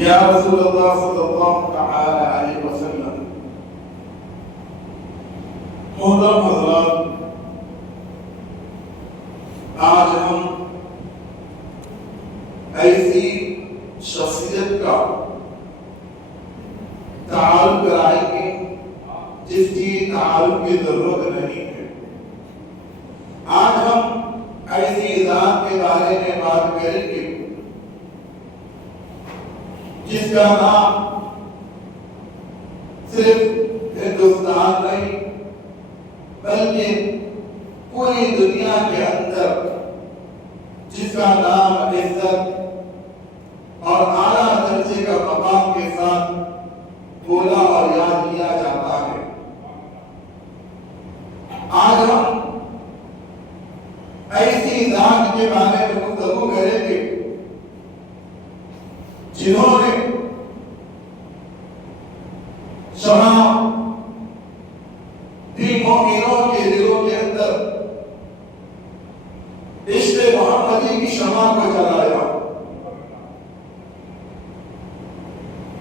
یا رسول اللہ صلی اللہ تعالی علیہ وسلم، محترم حضرات، آج ہم ایسی شخصیت کا تعارف کرائیں گے جس کی تعارف کی ضرورت نہیں ہے۔ آج ہم ایسی ذات کے بارے میں بات کریں گے جس کا نام صرف ہندوستان نہیں بلکہ پوری دنیا کے اندر جس کا نام عزت اور اعلیٰ درجے کا مقام کے ساتھ بولا اور یاد کیا جاتا ہے۔ آج ہم ایسی ذات کے بارے میں گفتگو کریں گے جنہوں نے شمع دل مومنوں کے دلوں کے اندر عشق محمدی کی شمع کو جلایا۔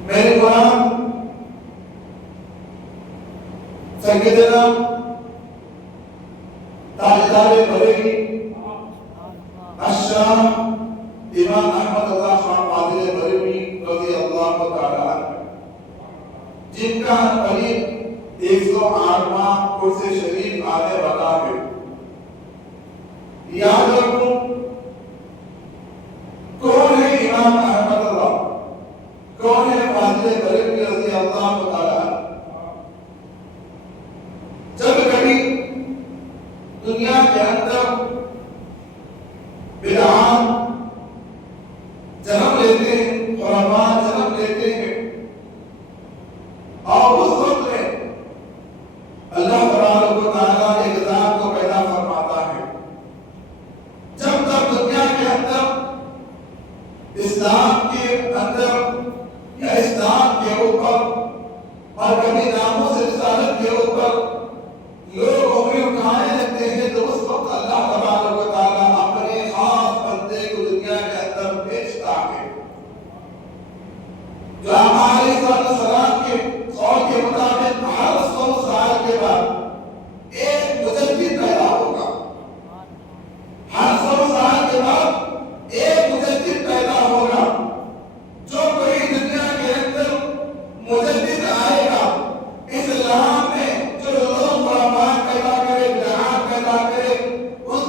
میرے قرآن سیدنا تاجدار بریلی الشام امام احمد اللہ خان قادر بریلی رضی اللہ تعالی عنہ، جن کا قریب 108واں عرس شریف آنے والا ہے۔ یاد رکھوں کون ہے امام احمد اللہ، کون ہے قادر بریلی رضی اللہ تعالی عنہ۔ جب کبھی دنیا کے اندر بدعات جنم لیتے ہیں، خرافات جنم لیتے ہیں، اور اس وقت میں اللہ تبارک و تعالیٰ ایک ذات کو پیدا فرماتا ہے۔ جب تک دنیا کے اندر اسلام کے اندر یا اسلام کے اوپر اور کبھی ناموس رسالت کے اوپر لوگ انگلی اٹھانے لگتے ہیں تو اس وقت اللہ تبارک و تعالیٰ اپنے خاص بندے کو دنیا کے اندر بھیجتا ہے جو ہمارے سلام کے قول کے مطابق ہر 100 سال کے بعد ایک مجدد پیدا ہوگا۔ ہر 100 سال کے بعد ایک مجدد پیدا ہوگا۔ جو کوئی دنیا کے اندر مجدد آئے گا، اسلام میں جو لوگ پیدا کرے، جہاد پیدا کرے، اس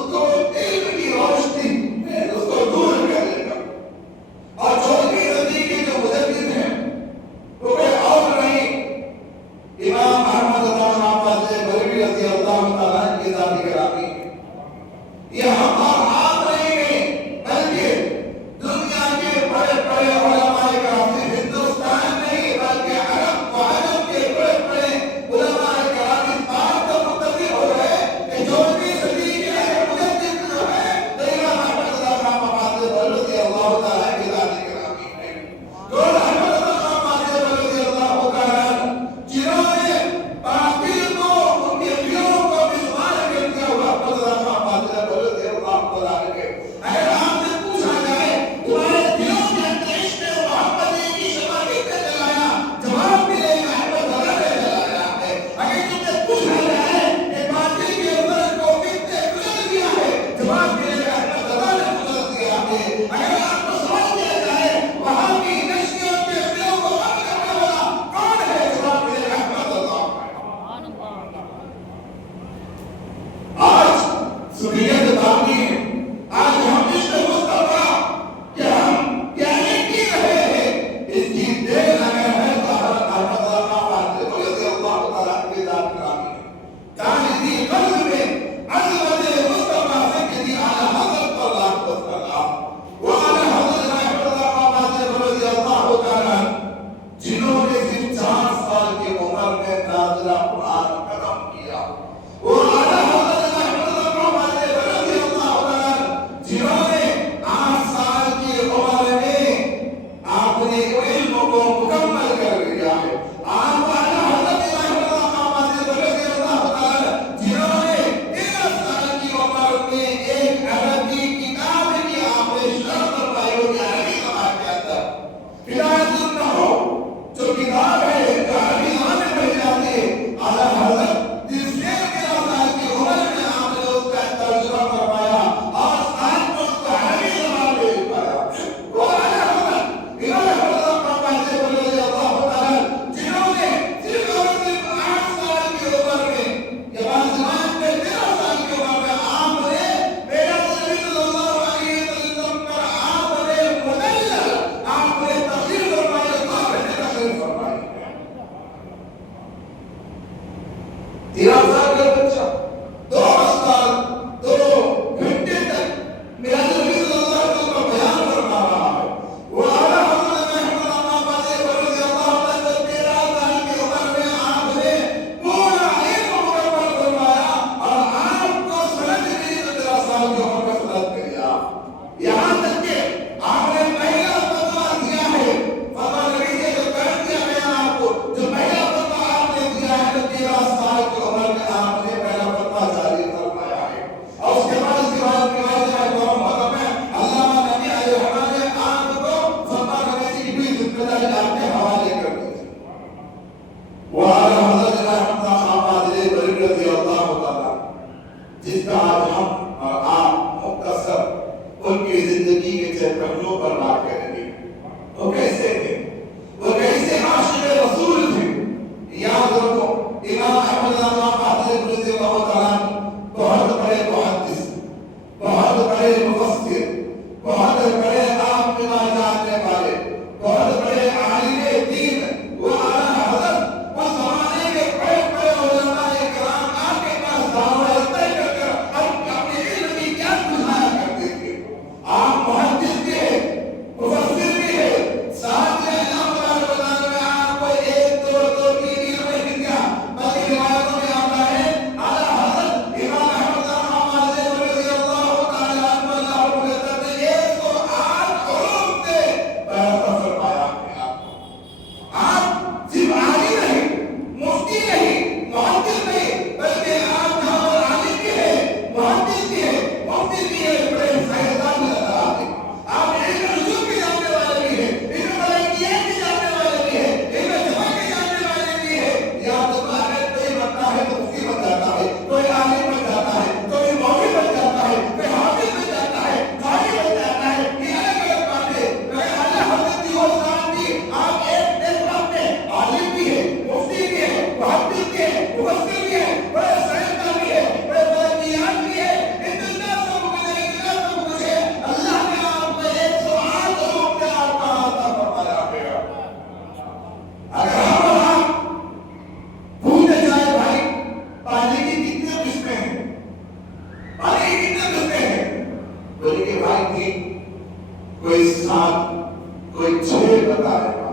کوئی 6 بتائے گا،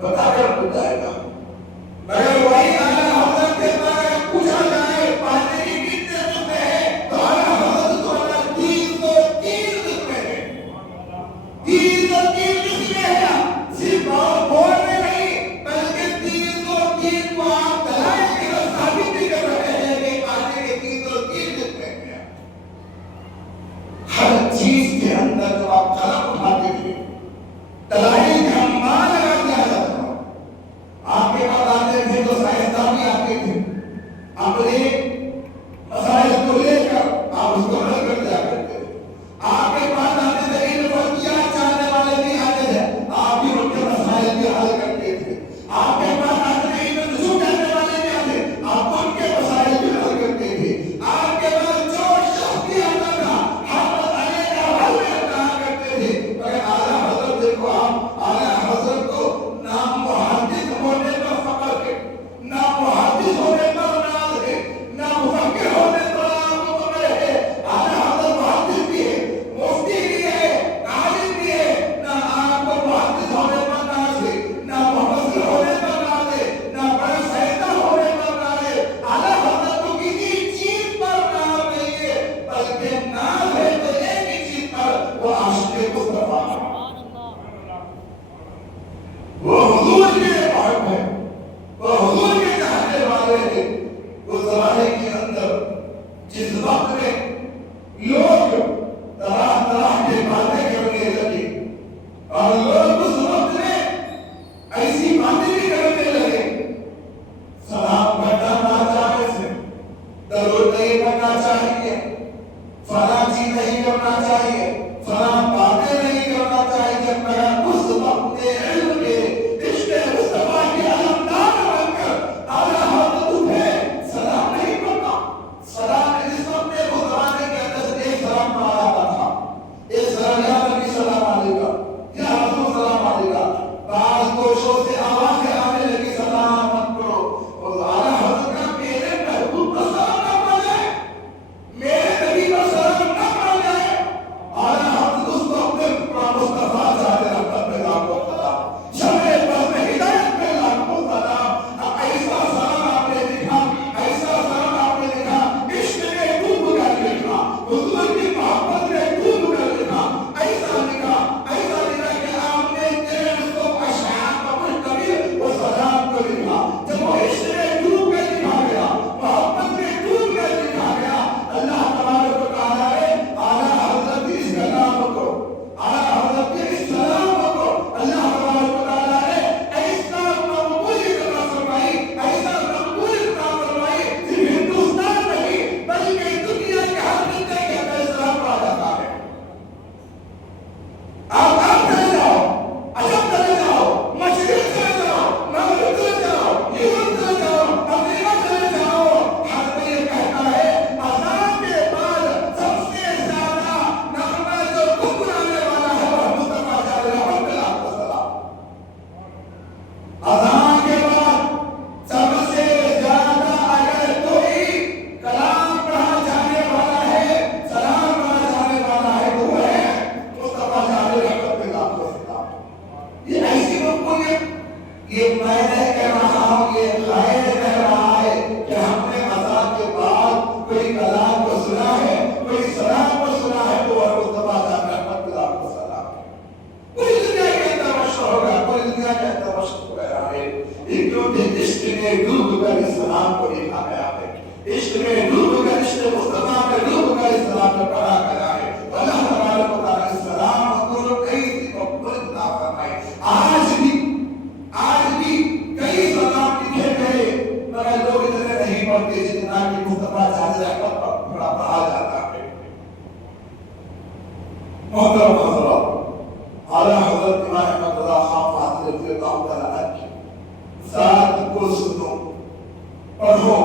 بتا کر پوچھ جائے گا، مگر وہی اعلیٰ حضرت کے بارے پوچھا جائے پانی کی کتنے رتبے ہیں، تو اعلیٰ حضرت کو 303 رتبے ہیں، 303 رتبے ہیں، صرف بولنے نہیں بلکہ 303 کو آپ دلائل کے ساتھ ثابت بھی کر رہے ہیں کہ پانی کے 303 رتبے ہیں۔ ہر چیز کے اندر جو آپ قلم اٹھاتے تھے دلائل کا مان لگا دیا جاتا تھا، آپ کے پاس آتے تھے تو سائنسدان بھی آتے تھے، اپنے مسائل کو لے کر آپ اس کو حل کر دیا کرتے تھے، آپ کے پاس آتے تھے علم و اختیار چاہنے والے بھی آتے تھے، آپ بھی ان کے مسائل بھی حل کرتے تھے، آپ کے پاس آتے تھے علم نجوم کرنے والے بھی آتے، آپ ان کے مسائل بھی حل کرتے تھے، آپ کے پاس جو شخص بھی آتا تھا ہر مسئلے کا حل کہا کرتے تھے، مگر اعلیٰ حضرت دیکھو آپ اعلیٰ حضرت کو نہ محدث ہونے پر فخر ہے، نہ محدث ہونے پر ناز ہے، نہ مفکر ہونے پر آپ کو فخر ہے، اعلیٰ حضرت محدث بھی ہے، مفتی بھی ہے، عالم بھی ہے، نہ آپ کو محدث ہونے پر ناز ہے، نہ مفسر ہونے پر ناز ہے، نہ بڑا سائنسدان ہونے پر ناز ہے، اعلیٰ حضرت کو کسی چیز پر ناز نہیں ہے، بلکہ ناز ہے تو ایک ہی چیز پر، وہ عاشق مصطفیٰ ہے، وہ حضور کے محب ہے، وہ حضور کے چاہنے والے ہیں۔ اس زمانے کے اندر جس وقت میں لوگ طرح طرح کے باتیں کرنے لگے اور لوگ اس وقت میں ایسی باتیں بھی کرنے لگے، سلام کرنا ناجائز سے، درود نہیں کرنا چاہیے، فلاں چیز نہیں کرنا چاہیے، فلاں باتیں نہیں کرنا چاہیے، مگر اس وقت میں علم کے عشق مصطفیٰ کے علمدار بن کر اعلیٰ حضرت اٹھے، سلام نہیں کرنا، سلام اس وقت میں وہ زمانے کے اندر ایک سلام پڑھا جاتا تھا، ایک سلام یا نبی سلام علیکم یا رسول سلام علیکم، بعض کوشوں سے آوازیں آنے لگی سلام مت کرو، اور اعلیٰ حضرت کا میرے محبوب پر سلام نہ پڑ جائے، میرے نبی پر سلام نہ پڑ جائے، اعلیٰ حضرت اس وقت میں مصطفیٰ ذات رحمت میں لاکھوں سلام، شمع پر میں ہدایت میں لاکھوں سلام، ایسا سلام آپ نے لکھا، ایسا سلام آپ نے لکھا، عشق میں ڈوب کر لکھا، حضور کی محبت میں ڈوب کر لکھا، ایسا لکھا کہ آپ نے 150 اشعار کا مشتمل وہ سلام کو لکھا، جب وہ عشق میں ڈوب کر لکھا گیا، محبت میں ڈوب کر لکھا گیا، اللہ تبارک و تعالیٰ نے اعلیٰ حضرت اس کلام کو، اعلیٰ حضرت کے اس سلام کو اللہ تبارک و تعالیٰ نے ایسا مقبول عطا فرمائی، ایسا مقبول عطا فرمائی، صرف ہندوستان نہیں بلکہ دنیا کے ہر خطے کے اندر اسلام پڑھا جاتا ہے۔ آپ چلے جاؤ، عجب چلے جاؤ، مشرق چلے جاؤ، مغرب چلے جاؤ، یورپ چلے جاؤ، امریکہ چلے جاؤ، ہر کوئی یہ کہتا ہے اذان کے بعد سب سے زیادہ نغمہ جو گنگنانے والا ہے وہ مصطفیٰ صلی اللہ علیہ وسلم۔ اذان کے بعد سب سے زیادہ اگر کوئی کلام پڑھا جانے والا ہے، سلام پڑھا جانے والا ہے تو وہ ہے مصطفیٰ صلی اللہ علیہ وسلم۔ یہ ایسی مقبولیت، یہ میں نہیں کہہ رہا ہوں، یہ غیر کہہ رہا ہے کہ ہم نے اذان کے بعد کوئی کلام کو سنا ہے، کوئی سلام کو سنا ہے تو وہ مصطفیٰ صلی اللہ علیہ وسلم۔ پوری دنیا کے اندر مشہور ہوگا، پوری دنیا کے اندر مشہور ہو گیا ہے، کیونکہ عشق میں ڈوب کر اسلام کو لکھا گیا ہے، عشق میں ڈوب کر عشق مصطفیٰ میں ڈوب کر اسلام کو پڑھا گیا ہے۔ اللہ تبارک و تعالیٰ اسلام کو کئی مقبول عطا فرمائے۔ آج بھی کئی سلام لکھے گئے مگر لوگ اتنے نہیں پڑھتے جتنا کہ مصطفیٰ ذات رحمت پر پڑھا جاتا ہے۔ محترم حضرات، اعلیٰ حضرت امام مرتضیٰ خان فاضل رضی اللہ تعالیٰ عنہ ذات کو سنو، پڑھو،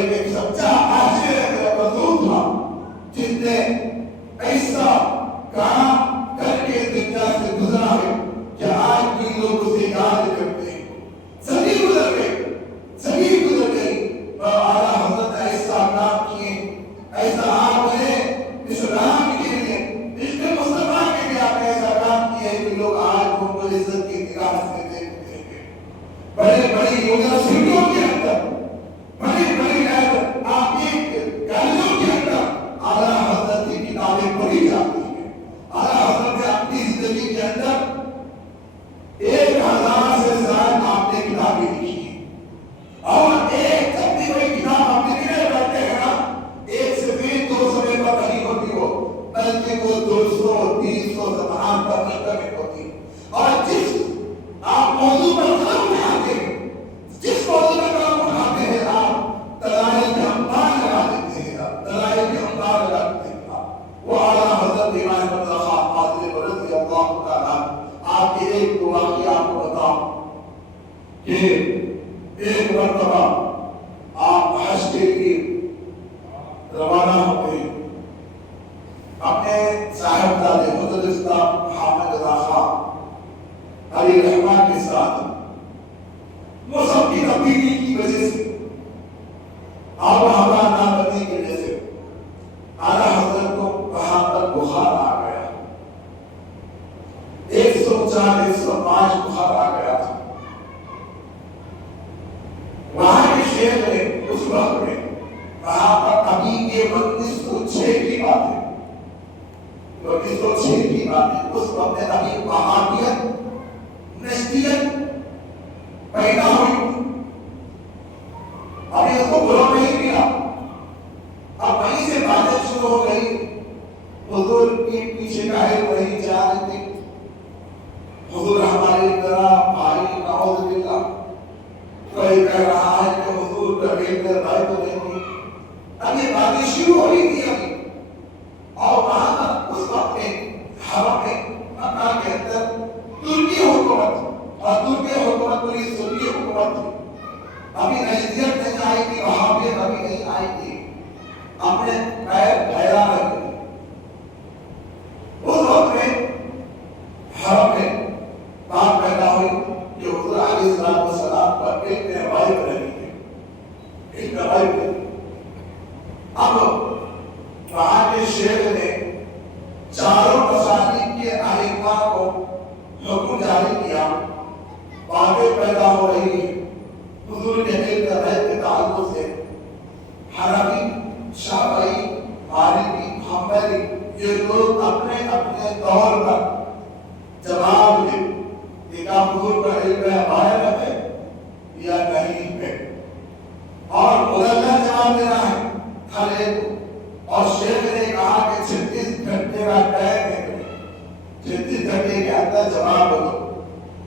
ایک سچا عاشق رسول تھا جس نے ایسا کام کر کے دنیا سے گزرا ہے کہ آج بھی لوگ اسے یاد کرتے ہیں. صدی گزر گئی اور اعلیٰ حضرت نے ایسا کام کیے, ایسا آپ نے اسلام کے لیے, عشق مصطفیٰ کے لیے آپ نے ایسا کام کیا ہے کہ لوگ آج ان کو عزت کی نگاہ سے دیکھتے ہیں. بڑی بڑی یونیورسٹیوں کے اندر, بڑی آپ ایک کالجوں کے اندر اعلیٰ حضرت کی کتابیں پڑھی جاتی ہیں. اعلیٰ حضرت نے اپنی زندگی کے اندر 1000 سے زائد آپ نے کتابیں لکھی ہیں, اور ایک جب بھی کوئی کتاب آپ لکھنے بیٹھتے ہیں نا, ایک سے بھی 2 صفحے پر نہیں ہوتی ہو, بلکہ وہ 200-300 صفحات پر مشتمل ہوتی ہے. اور جس آپ موضوع پر قلم اٹھاتے ہیں, جس موضوع پر قلم اٹھاتے ہیں, آپ دلائل کے انبار لگا دیتے ہیں, دلائل کے انبار لگا دیتے ہیں. وہ اعلیٰ حضرت امام احمد خان قادری رضی اللہ تعالیٰ آپ کے ایک واقعہ آپ کو بتاؤں کہ ایک مرتبہ آپ حج کے لیے روانہ ہوتے ہیں اپنے صاحبزادے حضرت اسلام حامد رضا خان علی رحمان کے ساتھ. وہ سب کی تبدیلی کی وجہ سے آب و ہوا نہ بننے کی وجہ سے اعلیٰ حضرت کو وہاں پر بخار آ گیا, 104-105 بخار آ گیا تھا. وہاں کے شیخ نے اس وقت میں وہاں پر ابھی یہ 1906 کی بات ہے, 1906 کی بات ہے. اس وقت میں ابھی وہابیت نشریت پیدا ہوئی, ابھی اس کو گروہ نہیں ملا. اب وہیں سے باتیں شروع ہو گئی, حضور کی پیچھے کاہے وہی جا رہے تھے, حضور ہماری طرح بھائی نعوذ باللہ, کوئی کہہ رہا ہے کہ حضور کا ایک بھائی تو نہیں. اب یہ باتیں شروع ہو رہی تھی ابھی, اور وہاں پر اس وقت میں حرم میں مکہ کے اندر ترکی حکومت, اور ترکی حکومت پوری سنی حکومت تھی. ابھی نزدیت نہیں آئی تھی, وہابیت ابھی نہیں آئی تھی, اپنے پیر پھیلا رہے تھے. اس وقت میں حرم میں بات پیدا ہوئی کہ حضور علیہ السلام پر ایک نوائب رہی ہے, ایک نوائب رہی. اب وہاں کے شیخ نے چاروں مساجد کے ائمہ کو حکم جاری کیا, باتیں پیدا ہو رہی ہے حضور کے علم غیب کے تعلق سے. حنفی, شافعی, مالکی, حنبلی, یہ لوگ اپنے اپنے طور پر جواب دے دیکھا حضور کا علم غائب ہے یا نہیں ہے, اور مدلل جواب دینا ہے ہر ایک کو. اور شیخ نے کہا کہ 36 گھنٹے کا ٹائم ہے, 36 گھنٹے کے اندر جواب دو.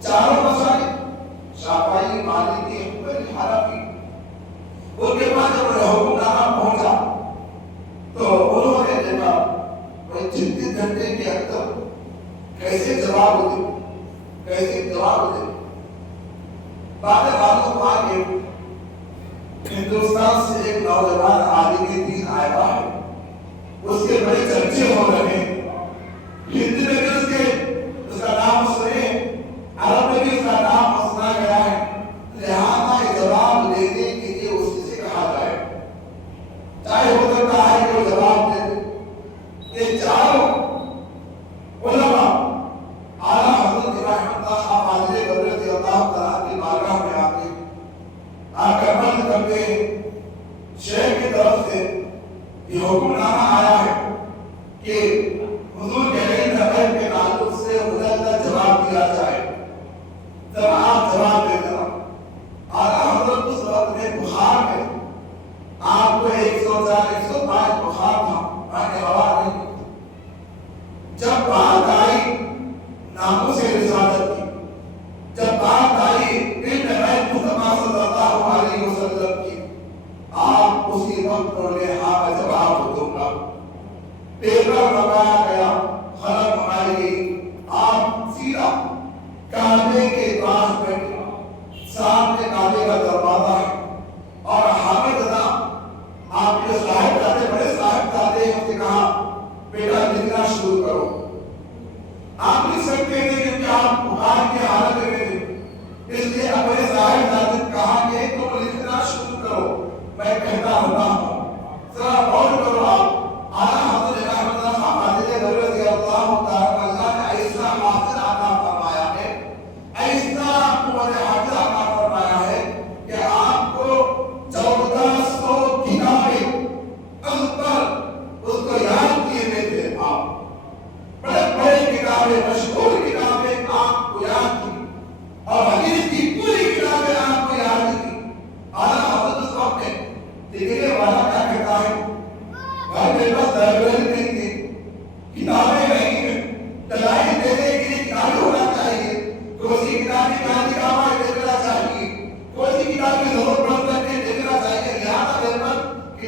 چاروں مسائل شافعی, مالکی, حنبلی, حنفی, ان کے پاس جب حکم نامہ پہنچا تو انہوں نے دیکھا 36 گھنٹے کے اندر کیسے جواب دے, کیسے جواب دے. بعد معلوم ہوا کہ ہندوستان سے ایک نوجوان عالم دین آیا ہے, اس کے بڑے چرچے ہو رہے ہیں, ہندی میں بھی اس کا نام سنے, عرب میں بھی اس کا نام سنا گیا ہے. لہذا جواب دینے کے لیے اسی سے کہا جائے, چاہے ہو سکتا ہے کہ وہ جواب دے دے. یہ چاروں علماء اعلیٰ حضرت امام احمد خان قادری رضی اللہ تعالیٰ کی بارگاہ میں آتے آ کر عرض کرتے ہیں, شیخ کی طرف سے یہ حکم نامہ آیا ہے کہ حضور کے علم غیب کے تعلق سے مدلل جواب دیا جائے, ذرا آپ جواب دے دینا. اعلیٰ حضرت اس وقت میں بخار میں, آپ کو 104-105 بخار تھا, آگے ہوا نہیں. جب بات آئی ناموں سے رسالت کی, جب بات آئی علم غیب مصطفیٰ صلی اللہ علیہ وسلم کی, آپ اسی وقت بولے ہاں میں جواب دوں گا. پیپر لگایا گیا, قلم آئی گئی, آپ سیدھا کعبے کے پاس بیٹھے, سامنے کعبے کا دروازہ ہے, اور حامد رضا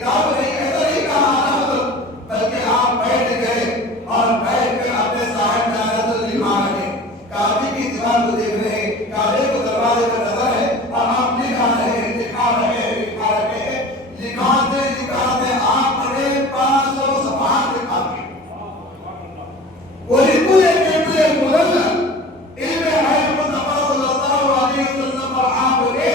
کتاب نہیں ایسا نہیں کہا حضرت، بلکہ آپ بیٹھ گئے اور بیٹھ کر اپنے صاحب جانت لکھا رہے، کعبے کی دیوار کو دیکھ رہے ہیں، کعبے کو دروازے پر نظر ہے اور آپ لکھا رہے ہیں، لکھا رہے ہیں، لکھا رہے ہیں، لکھاتے لکھاتے آپ نے 500 صفحات لکھا دی. وَلِكُلِّ كِتَابٍ مُّدَلَّلٍ علم ہے مصطفیٰ صلی اللہ علیہ وسلم اور آپ نے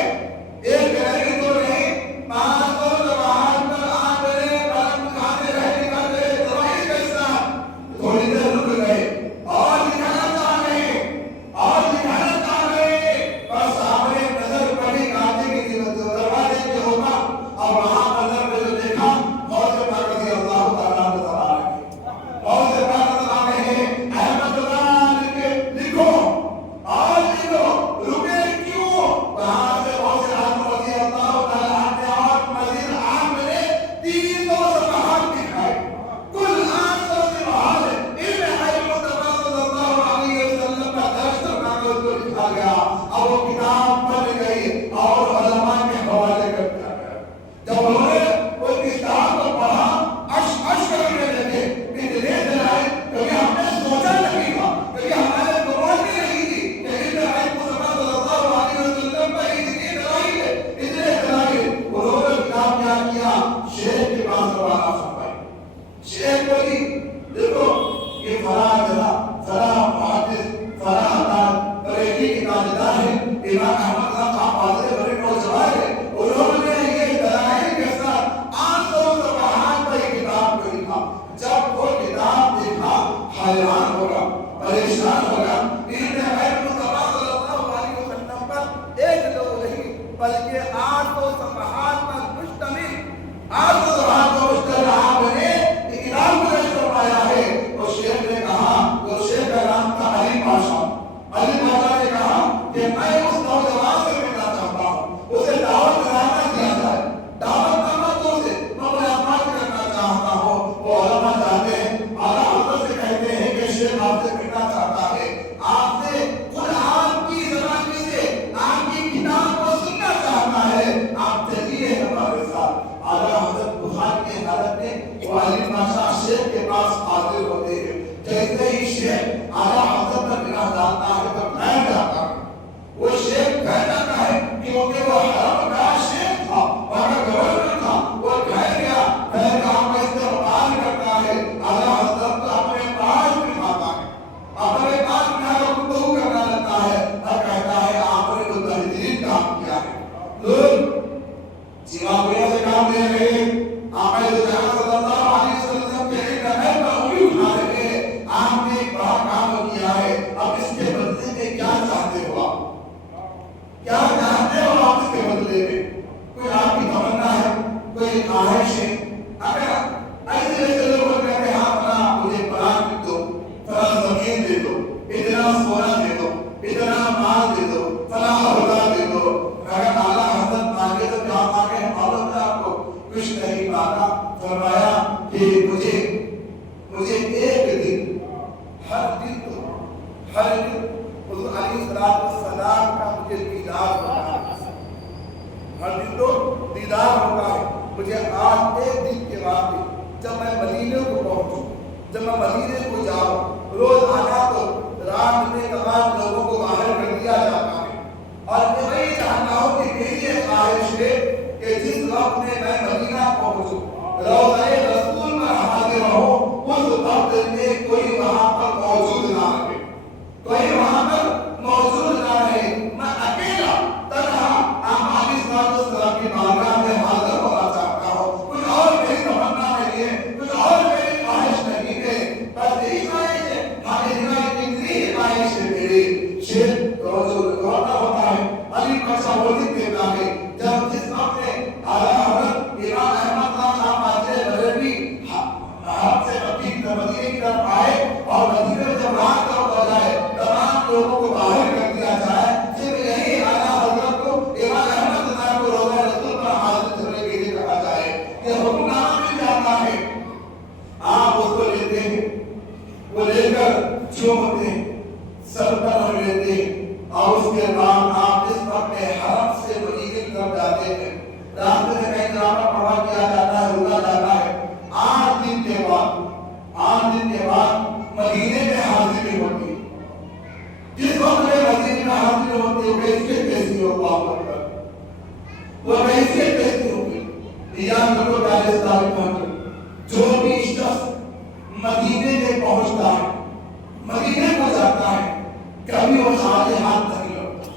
ایک رہی تو نہیں 500 صفحات پر آپ نے قلم اٹھاتے رہے لکھاتے رہے دوائی کے ساتھ تھوڑی دیر رک گئے اور لکھانا چاہ رہے بس آپ نے نظر پڑی کعبے کی دروازے کے ہوگا اور وہاں نظر میں جو دیکھا غوث پاک رضی اللہ تعالیٰ نظر آ رہے ہیں، غوث پاک نظر آ رہے ہیں. احمد اللہ لکھو اور لکھو، رکے کیوں؟ وہاں سے غوث اعظم رضی اللہ تعالیٰ نے اور مزید آپ نے 300 صفحات لکھائے، کل 800 صفحات علم ہے مصطفیٰ صلی اللہ علیہ وسلم کا درس کرنا کو لکھا گیا. اب وہ کتاب بن گئی اور علماء کے حوالے کر دیا گیا. جب انہوں نے وہ کتاب کو پڑھا اش کرنے لگے، اتنے دلائل کبھی ہم نے سوچا نہیں تھا، کبھی ہمارے گمان میں نہیں تھی کہ علم ہے مصطفیٰ صلی اللہ علیہ وسلم پر اتنی دلائل ہے، اتنے دلائل. انہوں نے کتاب کیا شیخ کے پاس روانہ فرمائی. شیخ بولی دیکھو یہ فلاں جگہ فلاں محدث فلاں بریلی کی تاجدار ہے، امام احمد صاحب حاضر بڑے نوجوان ہیں، انہوں نے یہ دلائل کے ساتھ 800 صفحات پر یہ کتاب کو لکھا. جب وہ کتاب دیکھا حیران ہوگا، پریشان ہوگا. علم ہے مصطفیٰ صلی اللہ علیہ وسلم پر ایک دو نہیں بلکہ 800 صفحات پر مشتمل 800 صفحات پر مشتمل آپ نے کتاب کو فرمایا ہے. تو شیخ نے کہا، وہ شیخ کا نام تھا علی پاشا. علی پاشا نے کہا کہ میں اس نوجوان سے ملنا چاہتا ہوں، اسے دعوت دلانا دیا جائے، دعوت کرنا تو اسے ملاقات کرنا چاہتا ہوں. وہ علماء چاہتے ہیں، اعلیٰ حضرت سے کہتے ہیں کہ شیخ آپ سے ملنا چاہتا ہے، آپ سے خود آپ کی زبانی سے آپ کی کتاب کو سننا چاہتا ہے، آپ چلیے ہمارے ساتھ. اعلیٰ حضرت بخاری کے حالت میں وہ علی پاشا شیخ کے پاس حاضر ہوتے ہیں. جیسے ہی شیخ اعلیٰ حضرت پر نگاہ ڈالتا ہے تو ٹھہر جاتا ہے. وہ شیخ ٹھہر جاتا ہے کیونکہ وہ حرم کا شیخ تھا، وہاں کا گورنر تھا. وہ ٹھہر گیا، ٹھہر کر آپ کا استقبال کرتا ہے. اعلیٰ حضرت اپنے پاس بٹھاتا ہے، اپنے پاس بٹھا کر گفتگو کرنا لگتا ہے اور کہتا ہے آپ نے تو بہترین کام کیا ہے. لوگ جیواپویا سے کام لے رہے ہیں، آپ نے تو جہاں صلی اللہ علیہ وسلم کے علم ہے پر انگلی اٹھا رہے ہیں. آپ نے ایک بڑا کام کیا ہے، اب اس کے بدلے میں کیا چاہتے ہو؟ آپ کیا چاہتے ہو؟ آپ اس کے بدلے میں کوئی آپ کی تمنا ہے، کوئی خواہش ہے؟ اگر ایسے ایسے لوگ کہتے ہیں ہاں فلاں مجھے پلاٹ دو، فلاں زمین دے دو، اتنا سونا دے دو، اتنا مال دے دو، فلاں عہدہ دے دو. اگر اعلیٰ حضرت مانگے تو کیا مانگے؟ معلوم ہے آپ کو کچھ نہیں مانگا. فرمایا کہ مجھے ایک دن ہر دن حضور علیہ السلام کا مجھے دیدار ہوتا ہے، ہر دن تو دیدار ہوتا ہے. مجھے آج ایک دن کے بعد جب میں مدینے کو پہنچوں، جب میں مدینے کو جاؤں، روز آنا تو رات میں تمام لوگوں کو باہر کر دیا جاتا ہے اور میں چاہتا ہوں کہ میری یہ خواہش ہے کہ جس وقت میں مدینہ پہنچوں، روضہ رسول پر حاضر ہوں، اس وقت میں کوئی وہاں پر موجود نہ رہے، کوئی وہاں پر موجود نہ رہے. میں اکیلا تنہا آپ علیہ السلام کی بارگاہ میں حاضر ہونا چاہتا ہوں. کچھ اور میری تمنا نہیں ہے، کچھ اور میری خواہش نہیں ہے، بس یہی خواہش ہے. اتنی خواہش ہے میری. شیخ روتا ہوتا ہے، علی پاشا وہ لکھ دیتا ہے جب جس وقت اعلیٰ حضرت امام احمد صاحب حاضر بریلوی حرم سے مدینے کی طرف آئے اور مدینے میں جب رات کا ہو جائے تمام لوگوں کو باہر کر دیا جائے، صرف یہی اعلیٰ حضرت کو امام احمد صاحب کو روضہ رسول پر حاضر ہونے کے لیے کہا جائے. یہ حکم نامہ مل جاتا ہے، آپ اس کو لیتے ہیں، وہ لے کر چومتے ہیں، سر پر رکھ لیتے ہیں اور اس کے بعد آپ اس وقت حرم سے مدینے کی طرف جاتے ہیں. راستے میں کہیں جہاں پر پڑھا کیا جاتا ہے جو بھی شخص مدینے میں پہنچتا ہے، مدینے کو جاتا ہے، کبھی وہ خالی ہاتھ نہیں لوٹتا،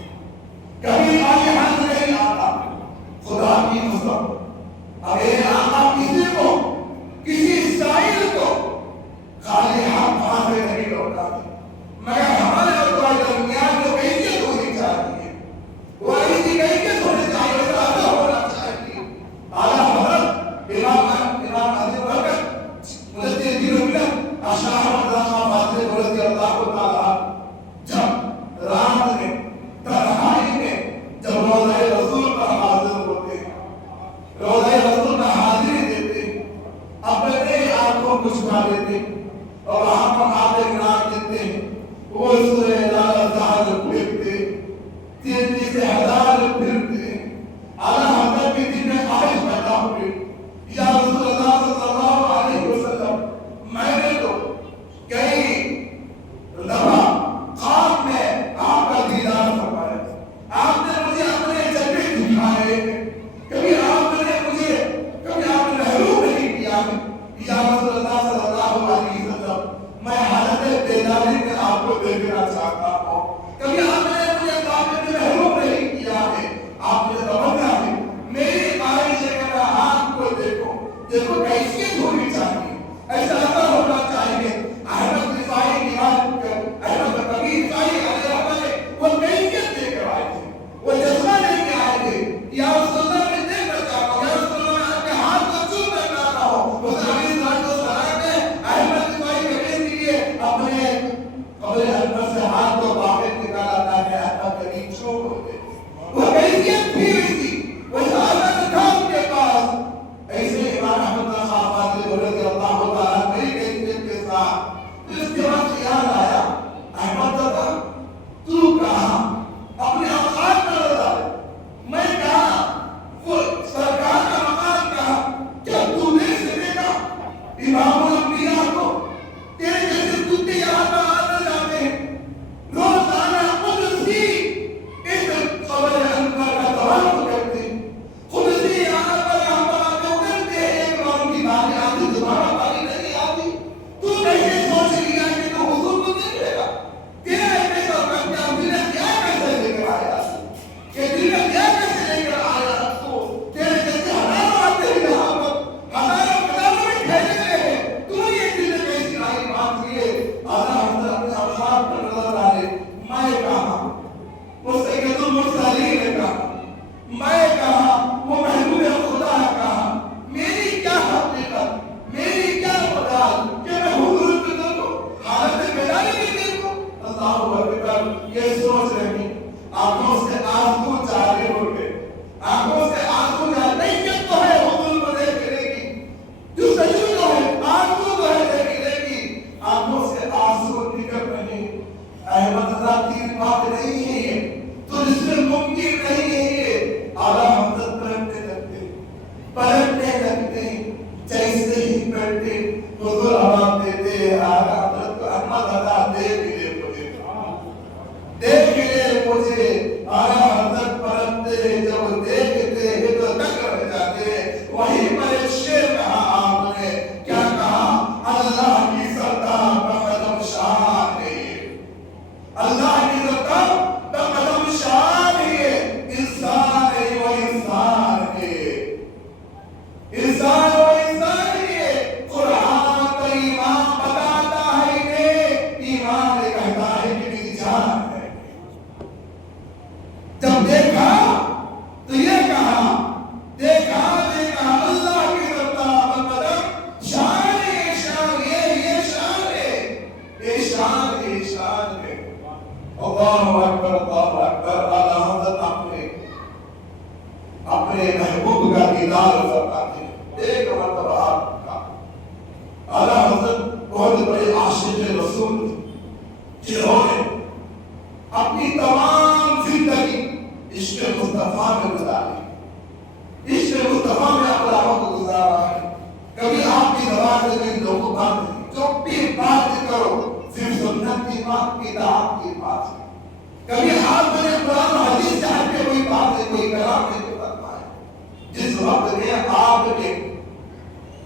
کبھی خالی ہاتھ نہیں آتا۔ خدا کی قسم اگر آپ کسی کو، کسی سائل کو خالی ہاتھ وہاں سے نہیں لوٹاتے، مگر ہمارے اور درمیان جو کیفیت ہونی چاہیے وہ ایسی کیفیت ہونی چاہیے، ایسا ادا ہونا چاہیے۔ اعلیٰ حضرت امام ابو بکر مجدد الامت اشرف الرحمہ فاضل رضی اللہ تعالی جب رات میں تنہائی میں جب روضہ رسول پر حاضر ہوتے ہیں، روضہ رسول پر حاضری دیتے ہیں، اپنے آنکھوں کو چھپا دیتے ہیں اور وہاں پر آپ نام دیتے ہیں، وہ سورہ الازہر پڑھتے، 33,000 پھرتے۔ اعلیٰ حضرت کے دل میں خواہش پیدا ہوئی، یا رسول اللہ صلی اللہ علیہ وسلم، میں نے تو کئی دفعہ خواب میں آپ کا دیدار فرمایا، آپ نے مجھے اپنے چہرے دکھائے، کبھی آپ نے مجھے، کبھی آپ نے محروم نہیں کیا، یا رسول اللہ صلی اللہ علیہ وسلم، میں حالت بیداری میں آپ کو دیکھنا چاہتا ہوں، کبھی آپ نے مجھے خواب میں محروم نہیں کیا ہے، آپ نے تمنا ہے، میری خواہش ہے کہ میں آپ کو دیکھوں، دیکھو کیفیت ہونی چاہیے، ایسا اثر ہونا چاہیے۔ احمد رفاعی احمد کبیر رفاعی علیہ رحمہ نے وہ کیفیت لے کر آئے تھے، وہ جذبہ لے کے آئے تھے، یا رسول اللہ میں دیکھنا چاہتا ہوں، یا رسول اللہ میں آپ کے ہاتھ کو چومنا چاہتا ہوں۔ اس حدیث میں احمد رفاعی کبیر لیے اپنے قبر احمد سے ہاتھ کو باہر نکالا تاکہ احمد کریم چوم ہوتے، وہ کیفیت بھی ہوئی تھی، وہ حالت تھا ان کے پاس۔ ایسے امام احمد فاضل رضی اللہ تعالیٰ میری کیفیت کے ساتھ اس کے بعد خیال آیا، احمد دادا تو کہاں اپنے اوقات میں رضا ہے، میں کہاں، وہ سرکار کا مقام کہاں، کیا تو نے سے دیکھا امام الانبیاء کو، تیرے جیسے کتے یہاں پر آتے جاتے ہیں، روزانہ قدسی اس قبر انور کا طواف کرتے ہیں، قدسی یہاں پر ہم آتے اترتے ہیں، ایک بار ان کی باری آتی دوبارہ باری نہیں آتی، تو کیسے سوچ لیا کہ تو حضور کو دیکھ لے گا، تیرا ایسے تو کیا دل کیا کیسے لے کر آیا، کہ دل کیا کیسے لے کر آیا، تو تیرے جیسے ہزاروں آتے ہیں یہاں پر، ہزاروں کتابوں میں پھیلے ہوئے ہیں، تو یہ دل کیسی آئی بات لیے۔ اعلیٰ حضرت اپنے اوقات پر نظر ڈالے، میں کہاں، وہ سید المرسلین نے کہا، میں کہاں، وہ محبوب خدا کہاں، میری کیا حقیقت، میری کیا مدال کہ میں حضور کو دیکھوں، حالت بیداری میں دیکھوں۔ اللہ اکبر، یہ سوچ رہی آنکھوں سے آنسو جاری ہو گئے، آنکھوں سے آنسو جاری، کیفیت تو ہے حضور کو دیکھنے کی، جو سجود تو ہے، آنسو تو ہے دیکھنے کی، آنکھوں سے آنسو نکل رہے۔ احمد ذات کی بات نہیں ہے یہ، تو اس میں ممکن نہیں ہے یہ۔ اعلیٰ حضرت پلٹنے لگتے، جیسے ہی پلٹے حضور آواز دیتے، اعلیٰ حضرت کو احمد ادا دیکھ لے مجھے، دیکھ لے مجھے۔ اعلیٰ حضرت پلٹتے، جب دیکھتے ہیں تو دنگ رہ جاتے۔ وہیں پر ایک شعر کہا آپ نے، کیا کہا، اللہ کی سردار بقدم شان ہے، اللہ کی سردار بقدم شان ہے، انسان ہے وہ انسان ہے، انسان وہ انسان ہے۔ قرآن کا ایمان بتاتا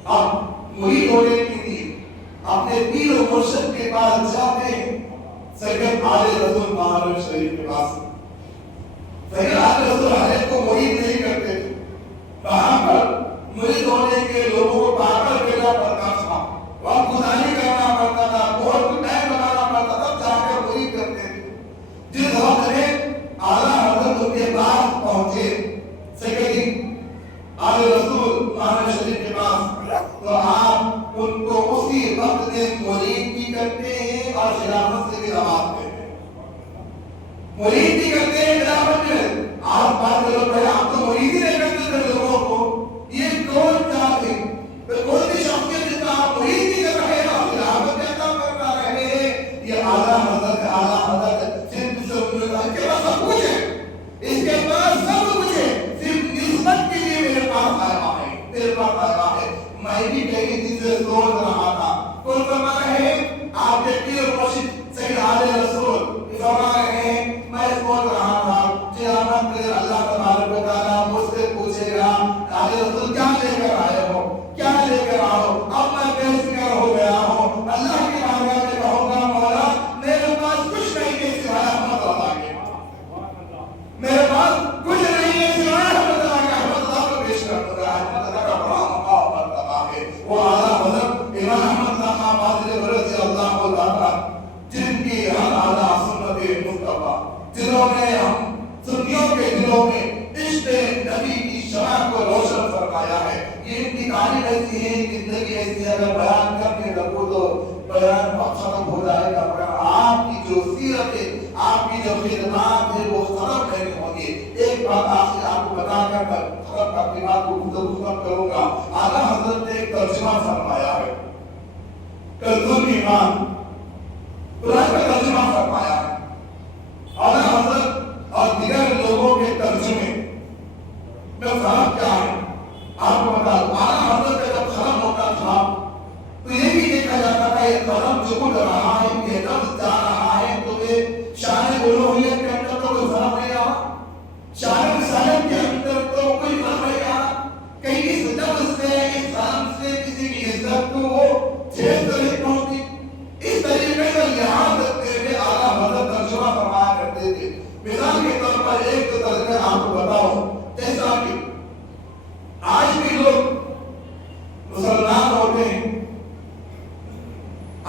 اب مرید ہونے کے لیے اپنے پیر و مرشد کے پاس جاتے ہیں، سید آل رسول محرم شریف کے پاس۔ سید آل رسول ہر کو مرید نہیں کرتے تھے، وہاں پر مرید ہونے کے لوگوں کو پاگل بھیجنا پڑتا تھا، وہاں گزاری کرنا پڑتا تھا، بہت ٹائم لگانا پڑتا تھا، جا کر مرید کرتے تھے۔ جس وقت میں اعلیٰ حضرت ان کے پاس پہنچے، سید آل رسول محرم شریف کے پاس، تو آپ ان کو اسی وقت میں مرید بھی کرتے ہیں اور خلافت سے بھی نوازتے ہیں۔ مرید بھی کرتے ہیں خلافت میں۔ آپ بات کرو بھائی، آپ تو مرید ہی نہیں کرتے تھے لوگوں کو، یہ کون چاہتے کون سی شخصیت جس کا آپ مرید بھی کر رہے ہیں اور خلافت میں عطا کرنا رہے ہیں؟ یہ اعلیٰ حضرت ہے، اعلیٰ حضرت صرف اس کے پاس سب کچھ ہے، اس کے پاس سب کچھ ہے، صرف نسبت کے لیے میرے پاس آیا ہے، میرے پاس آیا ہے۔ میں بھی کئی دن سے سوچ رہا تھا، کون فرما رہے ہیں آپ کے پیر مرشد سید آل رسول فرما رہے ہیں، میں سوچ رہا تھا قیامت میں اللہ تبارک و تعالیٰ مجھ سے پوچھے گا آل رسول کیا لے کر آئے ہو، کیا لے کر آؤ؟ اب میں بے فکر ہو گیا ہوں، اللہ کی بارگاہ میں کہوں گا مولا میرے پاس کچھ نہیں ہے سوائے احمد اللہ کے، میرے پاس کچھ نہیں ہے سوائے احمد اللہ کے، احمد اللہ کو پیش کر دوں گا۔ احمد اللہ کا بڑا مقام مرتبہ ہے، وہ اعلیٰ حضرت امام احمد اللہ خان ماجد رضی اللہ تعالیٰ، جن کی ہر اعلیٰ سنت مصطفیٰ، جنہوں نے ہم سنیوں کے دلوں میں عشق نبی کی شمع کو روشن فرمایا ہے۔ یہ ان کی کہانی ایسی ہے، زندگی ایسی ہے، اگر بیان کرنے لگو تو بیان ختم ہو جائے گا، مگر آپ کی جو سیرت ہے، آپ کی جو خدمات ہے وہ ختم نہیں ہوں گی۔ ایک بات آپ کو بتا کر میں ختم اپنی بات کو ختم کروں گا۔ اعلیٰ حضرت نے ایک ترجمہ فرمایا ہے، کنزُ ایمان، قرآن کا ترجمہ فرمایا ہے۔ اعلیٰ حضرت اور دیگر لوگوں کے ترجمے میں فرق کیا ہے آپ کو بتا دوں۔ اعلیٰ حضرت کا جب ختم ہوتا تھا تو یہ بھی دیکھا جاتا تھا یہ قلم جو اڑ رہا ہے، یہ لفظ جا رہا ہے، تو یہ شان الوہیت کے اندر تو کوئی فرق نہیں آ، شان رسالت کے اندر تو کوئی فرق نہیں آ، کہیں اس لفظ سے اس قلم سے کسی کی عزت کو وہ ٹھیس تو نہیں پہنچتی۔ اس طریقے سے لحاظ رکھتے ہوئے اعلیٰ حضرت ترجمہ فرمایا کرتے تھے۔ مثال کے طور پر ایک تو ترجمہ آپ کو بتاؤں، جیسا کہ آج بھی لوگ مسلمان ہوتے ہیں،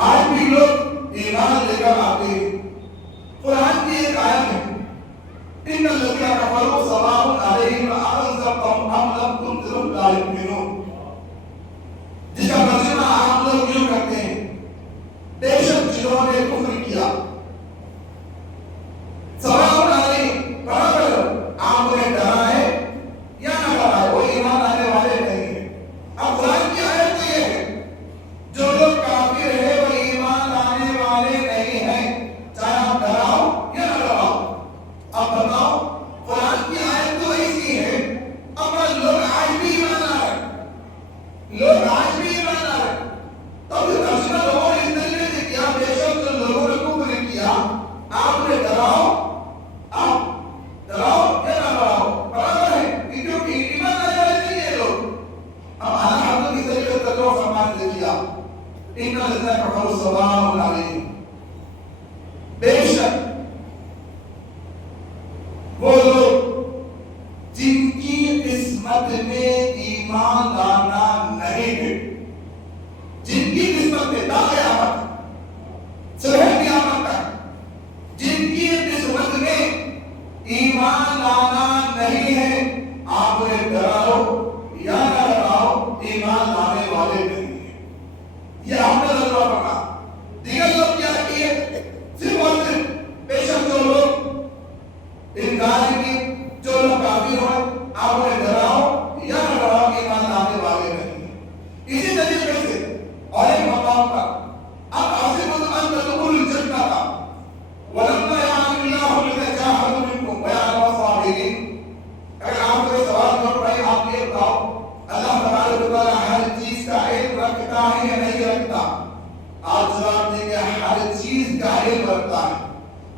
آج بھی لوگ ایمان لے کر آتے ہیں۔ قرآن کی ایک آیت ہے، ان الذین کفروا سواء علیہم اانذرتہم ام لم تنذرہم لا یؤمنون، جس کا ترجمہ آپ لوگ یوں کرتے ہیں، بے شک جنہوں نے کفر کیا، سواء علیہم برابر آپ نے ڈرا ہے یا نہ ڈرا ہے، وہ ایمان آنے والے نہیں ہیں۔ اب قرآن کی آیت تو یہ ہے جو لوگ کافر ہیں وہ ایمان آنے والے نہیں ہیں، چاہے آپ ڈراؤ یا نہ ڈراؤ۔ اب بتاؤ قرآن کی آیت تو ایسی ہے، اب لوگ آج بھی ایمان آ رہے ہیں، لوگ آج بھی ایمان آ رہے ہیں، تب یہ ترجمہ لوگوں نے اس طریقے سے کیا، بے شک جو لوگوں نے کفر کیا آپ نے ڈراؤ، آپ ڈراؤ یا نہ ڈراؤ برابر ہے، کیونکہ ایمان آنے والے نہیں ہیں لوگ۔ اب اعلیٰ حضرت اس طریقے سے ترجمہ فرمان دے دیا، ان الذین کفروا سواء علیہم، بے شک وہ لوگ جن کی قسمت میں ایمان لانا نہیں ہے، جن کی قسمت میں داخل آمد صبح قیامت تک جن کی قسمت میں ایمان لانا نہیں ہے، آپ نے ڈراؤ یا نہ ڈراؤ ایمان لانے والے نہیں ہیں۔ یہ آپ نے ضرور پڑھا۔ دیگر لوگ کیا کیے، صرف اور صرف بے شک جو لوگ انکار کی، جو لوگ کافر ہوئے، آپ نے ڈراؤ یا نہ ڈراؤ ایمان لانے والے نہیں ہیں۔ اسی طریقے سے اور ایک مقام پر اب حسبتم ان تدخلوا الجنة ولما يعلم الله الذين جاهدوا منكم ويعلم الصابرين۔ اگر آپ کو سوال کر رہے آپ یہ بتاؤ اللہ تبارک و تعالیٰ ہر چیز کا علم رکھتا ہے یا نہیں رکھتا؟ آپ جواب دیں گے ہر چیز کا علم رکھتا ہے،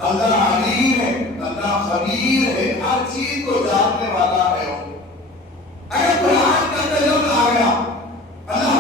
اللہ علیم ہے، اللہ خبیر ہے، ہر چیز کو جاننے والا ہے۔ اگر قرآن کا لفظ آ گیا اللہ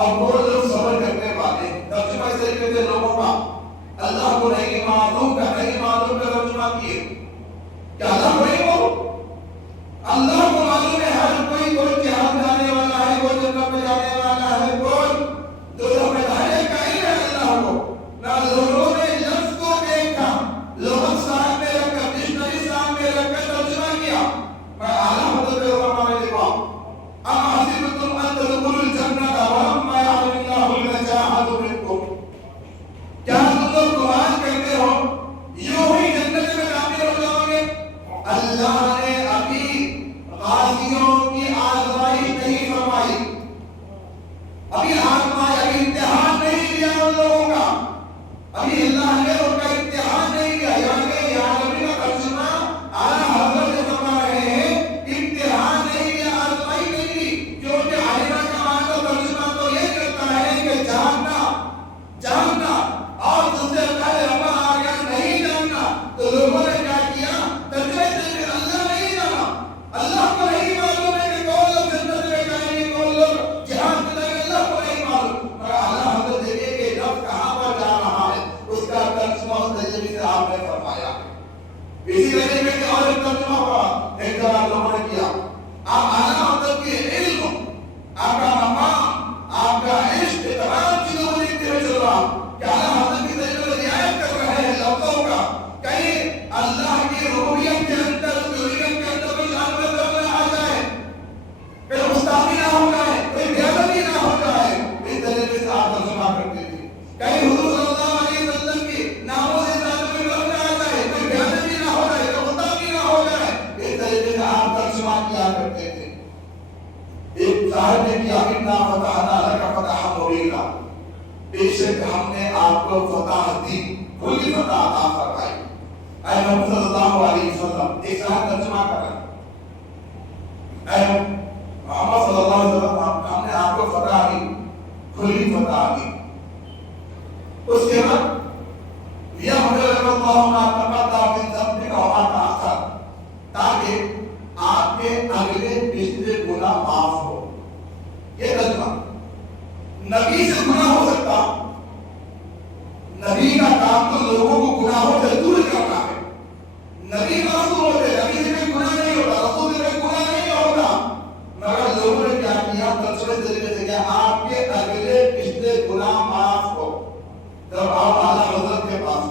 اب وہ لوگ صبر کرنے والے ترجمہ اس طریقے سے لوگوں کا اللہ کو نہیں معلوم کا ترجمہ کیے کہ اللہ کو نہیں معلوم. اللہ کو معلوم ہے ہر کوئی جہاد جانے والا ہے, کوئی جنت میں جانے والا ہے, کوئی دوزخ میں جانے کا ہی ہے. اللہ کو نہ لوگوں نے لفظ کو دیکھا, لغت سامنے رکھ کر, ڈکشنری سامنے رکھ کر ترجمہ کیا. میں اعلیٰ حضرت فرمانے لگا ام حسبتم ان تدخلوا الجنة ولما يعلم الله الذين جاهدوا منكم, کیا تم لوگ گمان کرتے ہو یوں ہی جنت میں داخل ہو جاؤ گے؟ اللہ نے ابھی غازیوں کی آزمائش نہیں فرمائی, ابھی آزمائش, ابھی امتحان نہیں لیا ان لوگوں کا, ابھی اللہ نے ان کا امتحان نہیں لیا. یعنی عالمی کا ترجمہ اعلیٰ حضرت سے فرما رہے ہیں امتحان نہیں لیا, آزمائش نہیں لی. کیونکہ عالمہ کا معنی ترجمہ تو یہ کرتا ہے کہ جاننا اور دوسرے پہلے اپنا آگیا نہیں جاننا. تو لوگوں نے کیا کیا, ترجمہ سے اللہ نہیں جانا, اللہ کو نہیں معلوم ہے کہ کون لوگ جنت میں جائیں گے, کون لوگ جہاد میں جائیں گے, اللہ کو نہیں معلوم. مگر اعلیٰ حضرت دیکھیں کہ لفظ کہاں پر جا رہا ہے, اس کا ترجمہ اس طریقے سے آپ نے فرمایا. اسی طریقے سے اور ایک ترجمہ ہوا ایک جگہ لوگوں نے کیا. آپ اعلیٰ حضرت کے علم, آپ کا مقام, آپ کا عشق, تمام چیزوں کو دیکھتے ہوئے چل رہا کہ اعلیٰ حضرت کی طریقے سے رعایت کر رہے ہیں لفظوں کا. کہیں اللہ کی ربوبیت کے اندر, الوہیت کے اندر کوئی شامل نہ آ جائے, کوئی گستاخی نہ ہو جائے, کوئی بےادبی نہ ہو جائے. اس طریقے سے آپ ترجمہ کرتے تھے. کہیں حضور صلی اللہ علیہ وسلم کی ناموں سے ذات میں فرق نہ آ جائے, کوئی بےادبی نہ ہو جائے, کوئی گستاخی نہ ہو جائے. اس طریقے سے آپ ترجمہ کیا کرتے تھے. ایک صاحب نے کیا انا فتحنا لک فتحا مبینا, بے شک ہم نے آپ کو فتح دی, کھلی فتح عطا فرمائی. اے محمد صلی اللہ علیہ وسلم, ایک صاحب ترجمہ کر رہے ہیں اے محمد صلی اللہ علیہ وسلم, ہم نے آپ کو فتح دی, کھلی فتح دی. اس کے بعد یا حضرت اللہ ما تقدم من ذنبک وما تأخر, تاکہ آپ کے اگلے پچھلے گناہ معاف ہو. یہ ترجمہ نبی سے گناہ ہو سکتا, نبی کا کام تو لوگوں کو گناہوں سے دور کرنا ہے. نبی معصوم ہوتے, نبی سے کوئی گناہ نہیں ہوتا, رسول سے کوئی گناہ نہیں ہوتا. مگر لوگوں نے کیا کیا, ترجمے طریقے سے کیا, آپ کے اگلے پچھلے گناہ معاف ہو. جب آپ اعلیٰ حضرت کے پاس,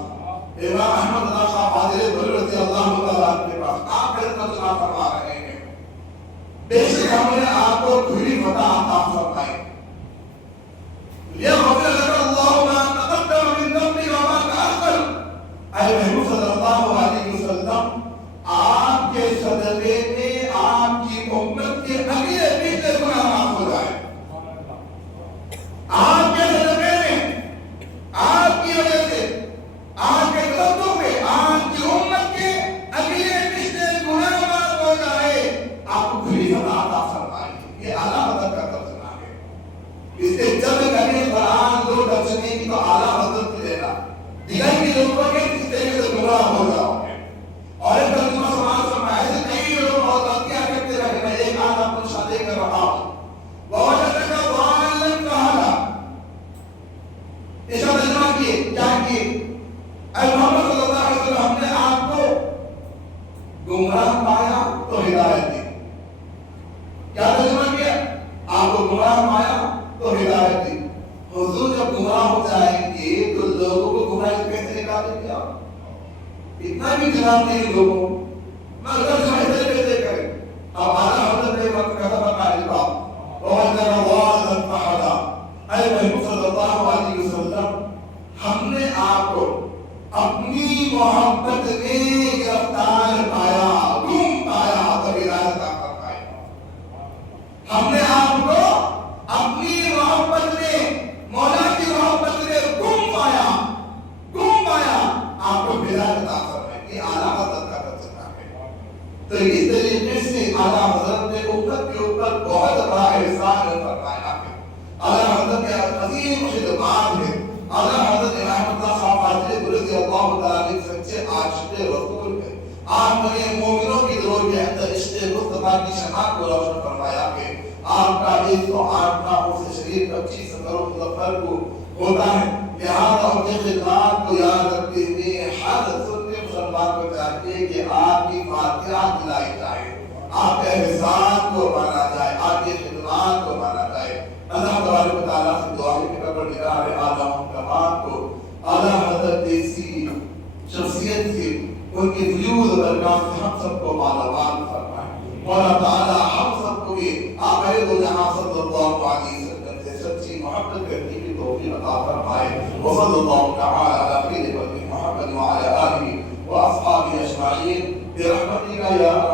امام احمد رضا صاحب حاضر بری رضی اللہ تعالیٰ کے پاس, آپ پھر ترجمہ فرما رہے ہیں بے شک ہم نے آپ کو کھلی فتح عطا فرمائی. لِيَغْفِرَ لَكَ اللَّهُ مَا تَقَدَّمَ مِن ذَنبِكَ وَمَا تَأَخَّرَ. اے محبوب صلی اللہ علیہ وسلم, آپ کے صدقے میں آپ کی امت کے اگلے پچھلے گناہ معاف ہو جائے. آپ کے صدقے میں, آپ کی وجہ سے, آپ کے قدموں میں آپ کی امت کے اگلے پچھلے گناہ معاف ہو جائے. آپ کو کھلی فتح عطا فرمائی. یہ اعلیٰ حضرت کا ترجمہ ہے. اس سے جب کہیں قرآن دو ترجمے کی تو اعلیٰ حضرت کی لینا, دیگر کی لوگوں کے اس طریقے سے گمراہ ہو جاؤ گے. اور ایک ترجمہ سماج فرمایا ہے کئی لوگ بہت غلطیاں کرتے رہے. میں ایک آدھ آپ کو شادی کر رہا ہوں, وَوَجَدَكَ ضَالًّا فَهَدَىٰ. اس کا ترجمہ کیے, کیا کیے, اے محمد صلی اللہ علیہ وسلم, ہم نے آپ کو گمراہ پایا تو ہدایت دی. کیا ترجمہ کیا, آپ کو گمراہ پایا تو ہدایت دی. حضور جب گمراہ ہو جائیں گے تو لوگوں کو گمراہ سے کیسے نکالیں گے؟ آپ اتنا بھی جواب نہیں لوگوں, مگر سمجھتے کیسے کریں. اب اعلیٰ حضرت نے وقت کا سبق کا جواب, وَوَجَدَكَ ضَالًّا فَهَدَىٰ. اے محبوب صلی اللہ علیہ وسلم, ہم نے آپ کو اپنی محبت میں گرفتار پایا, گم پایا تو ہدایت عطا فرمائی. ہم نے آپ کو اپنی محبت میں, مولا کی محبت میں گم پایا, آپ کو ہدایت عطا فرمائی. یہ اعلیٰ حضرت کا ترجمہ ہے. تو اس طریقے سے اعلیٰ حضرت نے امت کے اوپر بہت بڑا احسان فرمایا ہے. اعلیٰ حضرت کے عظیم خدمات ہیں. اعلیٰ حضرت امام اللہ صاحب حاضر رضی اللہ تعالیٰ عنہ سچے عاشق رسول ہیں. آپ نے مومنوں کی دلوں کے اندر عشق مصطفیٰ کی شمع کو روشن فرمایا ہے. آپ کا 108واں عرس شریف 25 سفر مظفر کو ہوتا ہے۔ لہٰذا اپنی خدمات کو یاد رکھتے ہوئے ہر سنی مسلمان کو چاہیے کہ آپ کی فاتحہ دلائی جائے، آپ کے احسان کو مانا جائے، آپ کی خدمات کو مانا جائے۔ اللہ تبارک و تعالیٰ سے دعا ہے کہ پروردگار عالم تمام کو اعلیٰ حضرت جیسی شخصیت سے، ان کی وجود و برکات سے ہم سب کو مالا مال فرمائے۔ مولا تعالیٰ ہم سب کو بھی آقائے دو جہاں صلی اللہ علیہ وسلم سے سچی محبت کرنے کی توفیق عطا فرمائے۔ وصلی اللہ تعالیٰ علی خیر خلقہ محمد وعلی آلہ واصحابہ اجمعین برحمتک یا